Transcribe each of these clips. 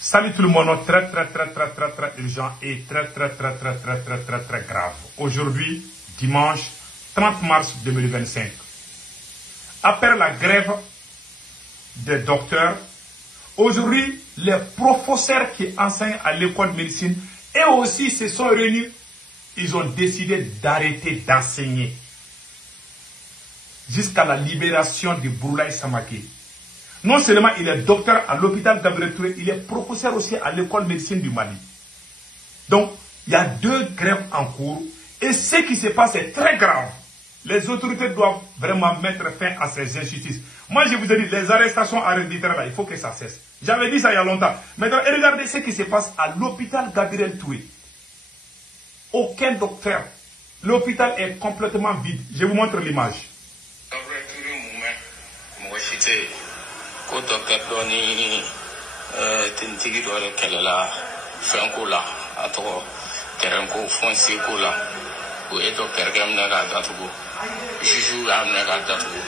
Salut tout le monde, très urgent et très grave. Aujourd'hui, dimanche 30 mars 2025. Après la grève des docteurs, aujourd'hui, les professeurs qui enseignent à l'école de médecine et aussi se sont réunis, ils ont décidé d'arrêter d'enseigner jusqu'à la libération de Boulaye Samake. Non seulement il est docteur à l'hôpital Gabriel Touré, il est professeur aussi à l'école de médecine du Mali. Donc, il y a deux grèves en cours et ce qui se passe est très grave. Les autorités doivent vraiment mettre fin à ces injustices. Moi, je vous ai dit, les arrestations arbitraires, là, il faut que ça cesse. J'avais dit ça il y a longtemps. Maintenant, regardez ce qui se passe à l'hôpital Gabriel Touré. Aucun docteur. L'hôpital est complètement vide. Je vous montre l'image.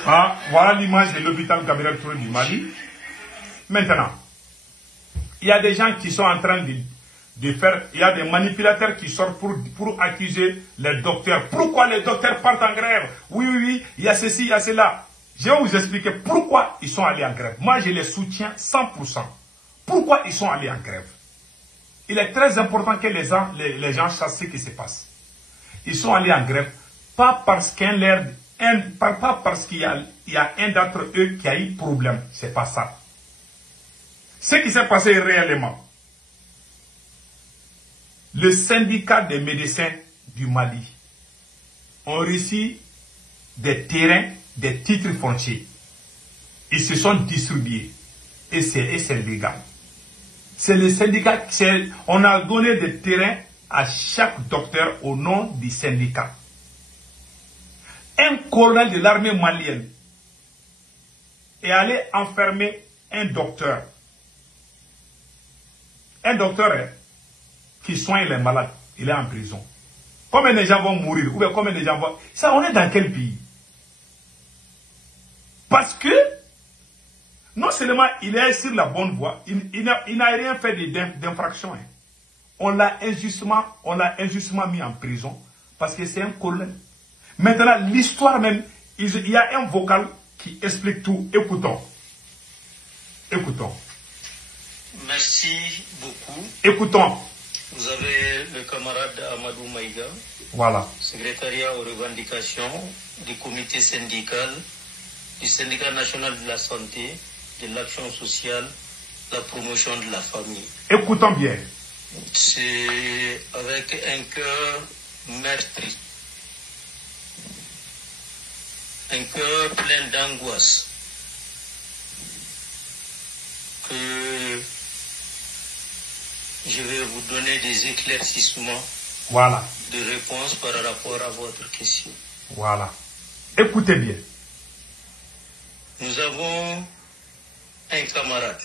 Ah, voilà l'image de l'hôpital Gabriel Touré du Mali. Maintenant, il y a des gens qui sont en train de faire, il y a des manipulateurs qui sortent pour accuser les docteurs. Pourquoi les docteurs partent en grève? Oui, il y a ceci, il y a cela. Je vais vous expliquer pourquoi ils sont allés en grève. Moi, je les soutiens 100%. Pourquoi ils sont allés en grève? Il est très important que les gens sachent ce qui se passe. Ils sont allés en grève, pas parce qu'il y a un d'entre eux qui a eu problème. C'est pas ça. Ce qui s'est passé réellement, le syndicat des médecins du Mali ont reçu des terrains, des titres fonciers. Ils se sont distribués et c'est légal. C'est le syndicat, on a donné des terrains à chaque docteur au nom du syndicat. Un colonel de l'armée malienne est allé enfermer un docteur. Un docteur qui soigne les malades, il est en prison. Combien de gens vont mourir? Ou bien combien de gens vont... Ça, on est dans quel pays? Parce que, non seulement il est sur la bonne voie, il n'a rien fait d'infraction. Hein. On l'a injustement mis en prison parce que c'est un colonel. Maintenant, l'histoire même, il y a un vocal qui explique tout. Écoutons. Écoutons. Merci beaucoup. Écoutons. Vous avez le camarade Amadou Maïga. Voilà. Secrétariat aux revendications du comité syndical, du syndicat national de la santé, de l'action sociale, la promotion de la famille. Écoutons bien. C'est avec un cœur meurtri, un cœur plein d'angoisse que je vais vous donner des éclaircissements, voilà, de réponses par rapport à votre question. Voilà. Écoutez bien. Nous avons un camarade,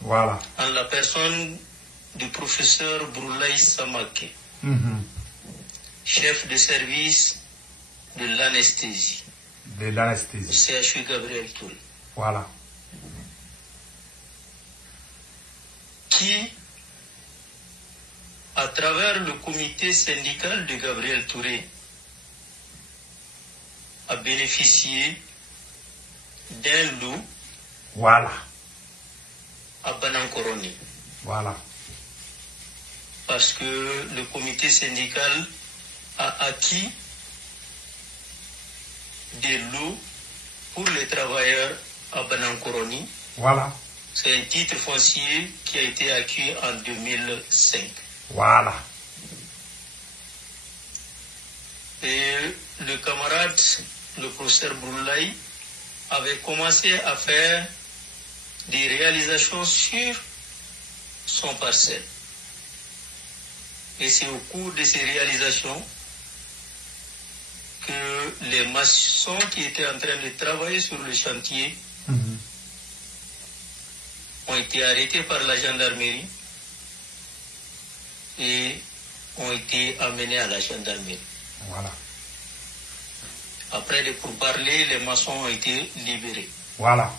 voilà, en la personne du professeur Boulaye Samake, chef de service de l'anesthésie. De l'anesthésie. CHU Gabriel Touré. Voilà. Qui, à travers le comité syndical de Gabriel Touré, a bénéficié d'un lot, voilà, à Banankoroni. Voilà. Parce que le comité syndical a acquis des lots pour les travailleurs à Banankoroni. Voilà. C'est un titre foncier qui a été acquis en 2005. Voilà. Et le camarade, le professeur Boulaye, avait commencé à faire des réalisations sur son parcelle. Et c'est au cours de ces réalisations que les maçons qui étaient en train de travailler sur le chantier ont été arrêtés par la gendarmerie et ont été amenés à la gendarmerie. Voilà. Après de pourparlers, les maçons ont été libérés. Voilà.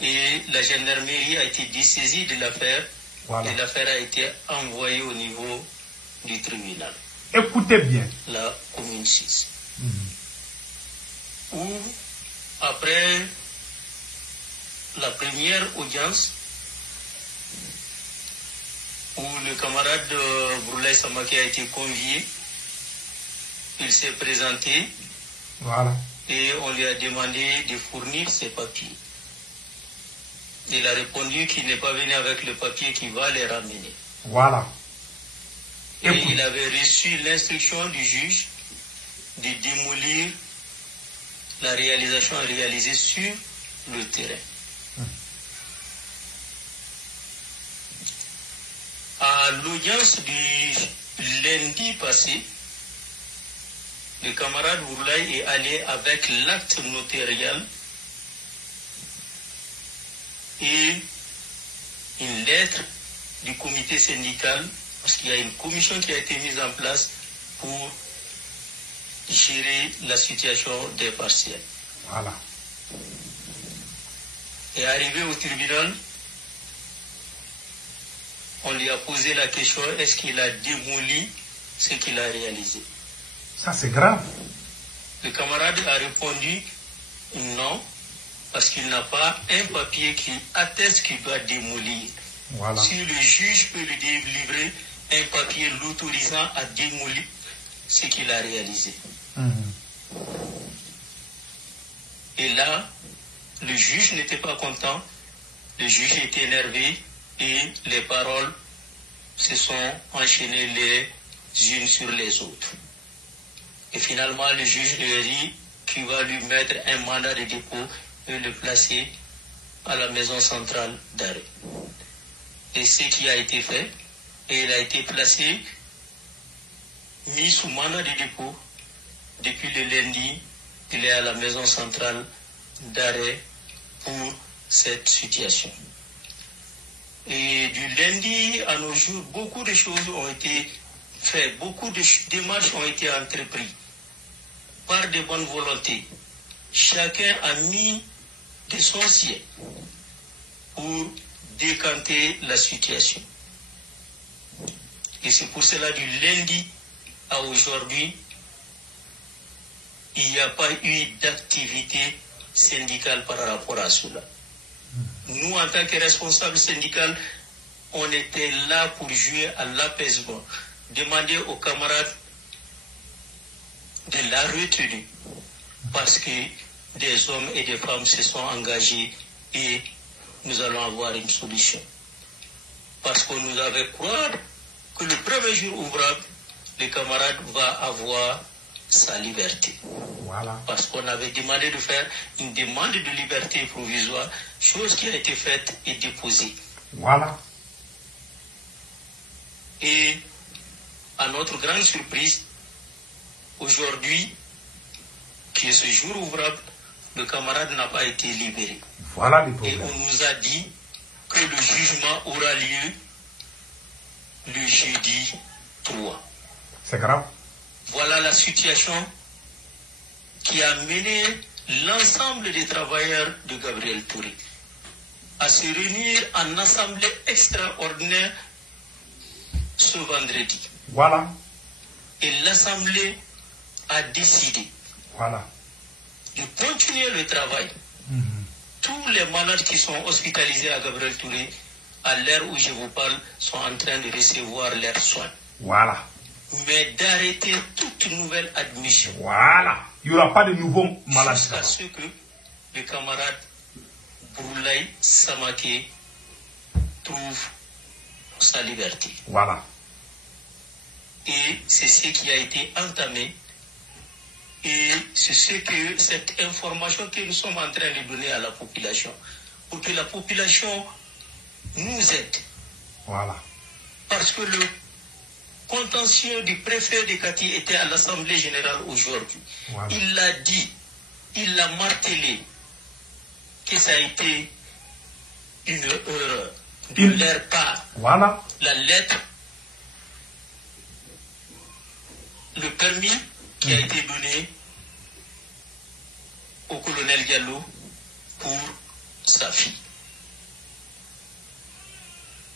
Et la gendarmerie a été dessaisie de l'affaire Voilà. Et l'affaire a été envoyée au niveau du tribunal. Écoutez bien. La commune 6. Où, après la première audience, où le camarade Bourlaye Samake a été convié, il s'est présenté. Voilà. Et on lui a demandé de fournir ses papiers. Il a répondu qu'il n'est pas venu avec le papier qui va les ramener. Voilà. Et il avait reçu l'instruction du juge de démolir la réalisation réalisée sur le terrain. À l'audience du lundi passé, le camarade Bourlaye est allé avec l'acte notarial et une lettre du comité syndical, parce qu'il y a une commission qui a été mise en place pour gérer la situation des partiels. Voilà. Et arrivé au tribunal, on lui a posé la question, est-ce qu'il a démoli ce qu'il a réalisé? Ça, c'est grave. Le camarade a répondu non, parce qu'il n'a pas un papier qui atteste qu'il doit démolir. Voilà. Si le juge peut lui délivrer un papier l'autorisant à démolir ce qu'il a réalisé. Et là, le juge n'était pas content, le juge était énervé et les paroles se sont enchaînées les unes sur les autres. Et finalement, le juge lui a dit qu'il va lui mettre un mandat de dépôt et le placer à la maison centrale d'arrêt. Et ce qui a été fait, et il a été placé, mis sous mandat de dépôt. Depuis le lundi, il est à la maison centrale d'arrêt pour cette situation. Et du lundi à nos jours, beaucoup de choses ont été faites, beaucoup de démarches ont été entreprises par de bonnes volontés. Chacun a mis de son sien pour décanter la situation. Et c'est pour cela du lundi à aujourd'hui, il n'y a pas eu d'activité syndicale par rapport à cela. Nous, en tant que responsables syndicaux, on était là pour jouer à l'apaisement, demander aux camarades de la retenue, parce que des hommes et des femmes se sont engagés et nous allons avoir une solution. Parce qu'on nous avait croire que le premier jour ouvrable, le camarade va avoir sa liberté. Voilà. Parce qu'on avait demandé de faire une demande de liberté provisoire, chose qui a été faite et déposée. Voilà. Et à notre grande surprise, aujourd'hui, qui est ce jour ouvrable, le camarade n'a pas été libéré. Voilà les Et problèmes. on nous a dit que le jugement aura lieu le jeudi 3. C'est grave. Voilà la situation qui a mené l'ensemble des travailleurs de Gabriel Touré à se réunir en assemblée extraordinaire ce vendredi. Voilà. Et l'assemblée a décidé Voilà. de continuer le travail. Tous les malades qui sont hospitalisés à Gabriel Touré, à l'heure où je vous parle, sont en train de recevoir leurs soins. Voilà. Mais d'arrêter toute nouvelle admission. Voilà. Il n'y aura pas de nouveaux malades. Jusqu'à ce que le camarade Bourlaye Samake trouve sa liberté. Voilà. Et c'est ce qui a été entamé. Et c'est cette information que nous sommes en train de donner à la population. Pour que la population nous aide. Voilà. Parce que le contentieux du préfet de Kati était à l'Assemblée générale aujourd'hui. Voilà. Il l'a dit, il l'a martelé, que ça a été une erreur de leur part. Voilà. La lettre, le permis qui a été donné au colonel Diallo pour sa fille.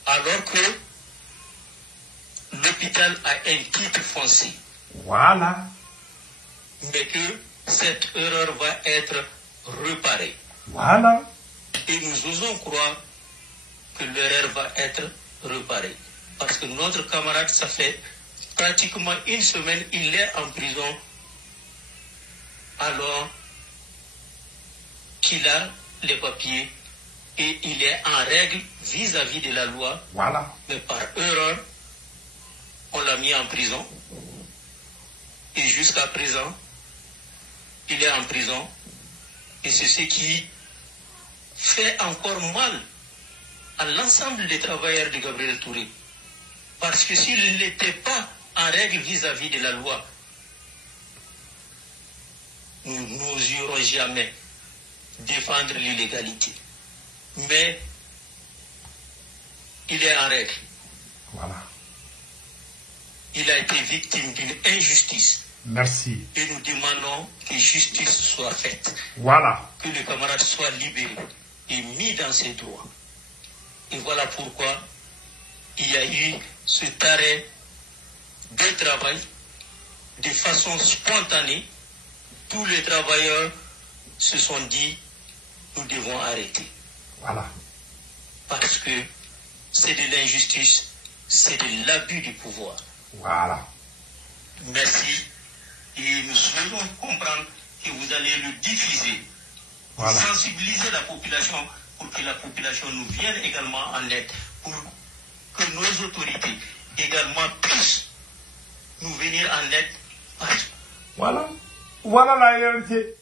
alors que l'hôpital a un titre foncier. Voilà. Mais que cette erreur va être réparée. Voilà. Et nous osons croire que l'erreur va être réparée. Parce que notre camarade, ça fait pratiquement une semaine, il est en prison alors qu'il a les papiers et il est en règle vis-à-vis de la loi. Voilà. Mais par erreur, on l'a mis en prison. Et jusqu'à présent, il est en prison. Et c'est ce qui fait encore mal à l'ensemble des travailleurs de Gabriel Touré. Parce que s'il n'était pas en règle vis-à-vis de la loi, nous n'oserons jamais défendre l'illégalité. Mais il est en règle. Voilà. Il a été victime d'une injustice. Merci. Et nous demandons que justice soit faite. Voilà. Que le camarade soit libéré et mis dans ses droits. Et voilà pourquoi il y a eu cet arrêt de travail de façon spontanée. Tous les travailleurs se sont dit, nous devons arrêter. Voilà. Parce que c'est de l'injustice, c'est de l'abus du pouvoir. Voilà. Merci. Et nous souhaitons comprendre que vous allez le diffuser. Voilà. Sensibiliser la population pour que la population nous vienne également en aide. Pour que nos autorités également puissent nous venir en aide. Voilà. Voilà la réalité.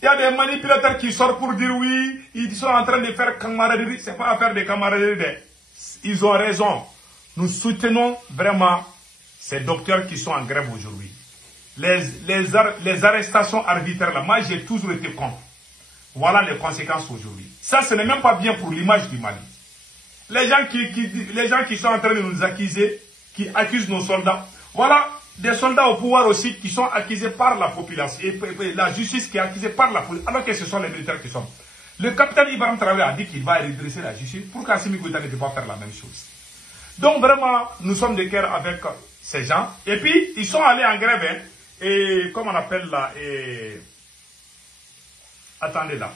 Il y a des manipulateurs qui sortent pour dire oui, ils sont en train de faire camaraderie. C'est pas à faire des camaraderies. Ils ont raison. Nous soutenons vraiment ces docteurs qui sont en grève aujourd'hui. Les arrestations arbitraires là, moi j'ai toujours été contre. Voilà les conséquences aujourd'hui. Ça, ce n'est même pas bien pour l'image du Mali. Les gens qui sont en train de nous accuser, qui accusent nos soldats, voilà des soldats au pouvoir aussi qui sont accusés par la population, et la justice qui est accusée par la police, alors que ce sont les militaires qui sont. Le capitaine Ibrahim Traoré a dit qu'il va redresser la justice. Pourquoi Assimi Goïta ne peut pas faire la même chose? Donc vraiment, nous sommes de cœur avec ces gens. Et puis, ils sont allés en grève, hein, et comme on appelle là, et... Attendez là.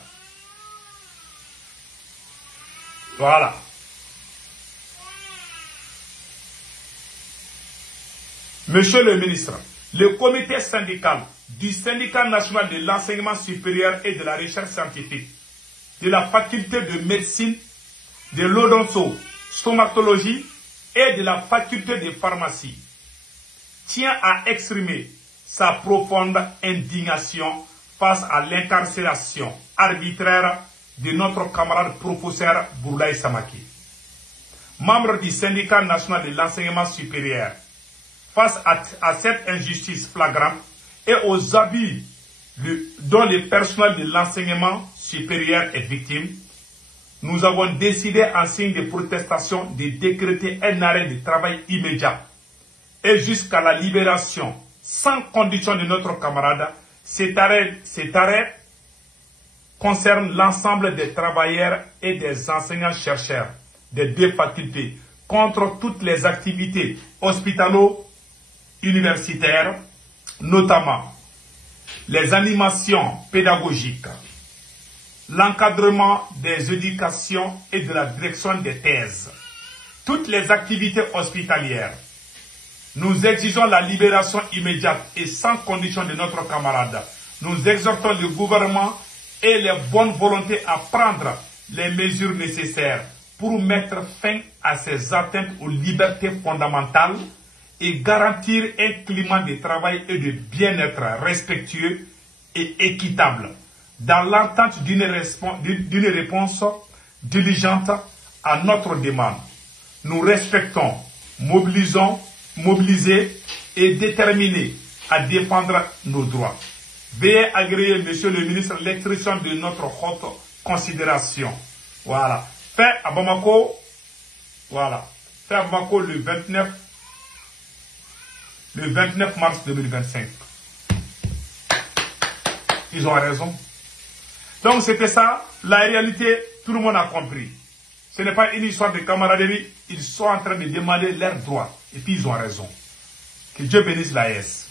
Voilà. Monsieur le ministre, le comité syndical du syndicat national de l'enseignement supérieur et de la recherche scientifique, de la faculté de médecine, de l'odonto-stomatologie et de la faculté de pharmacie tient à exprimer sa profonde indignation face à l'incarcération arbitraire de notre camarade professeur Bourlaye Samaki, membre du syndicat national de l'enseignement supérieur. Face à cette injustice flagrante et aux abus dont le personnel de l'enseignement supérieur est victime, nous avons décidé en signe de protestation de décréter un arrêt de travail immédiat et jusqu'à la libération sans condition de notre camarade. Cet arrêt concerne l'ensemble des travailleurs et des enseignants-chercheurs des deux facultés contre toutes les activités hospitalo-universitaires, notamment les animations pédagogiques, l'encadrement des éducations et de la direction des thèses, toutes les activités hospitalières. Nous exigeons la libération immédiate et sans condition de notre camarade. Nous exhortons le gouvernement et les bonnes volontés à prendre les mesures nécessaires pour mettre fin à ces atteintes aux libertés fondamentales et garantir un climat de travail et de bien-être respectueux et équitable dans l'attente d'une réponse diligente à notre demande. Nous respectons, mobilisés et déterminés à défendre nos droits. Veuillez agréer, monsieur le ministre, l'expression de notre haute considération. Voilà. Fait à Bamako, voilà. Fait à Bamako le 29 mars 2025. Ils ont raison. Donc c'était ça, la réalité, tout le monde a compris. Ce n'est pas une histoire de camaraderie. Ils sont en train de demander leurs droits. Et puis ils ont raison. Que Dieu bénisse l'AES.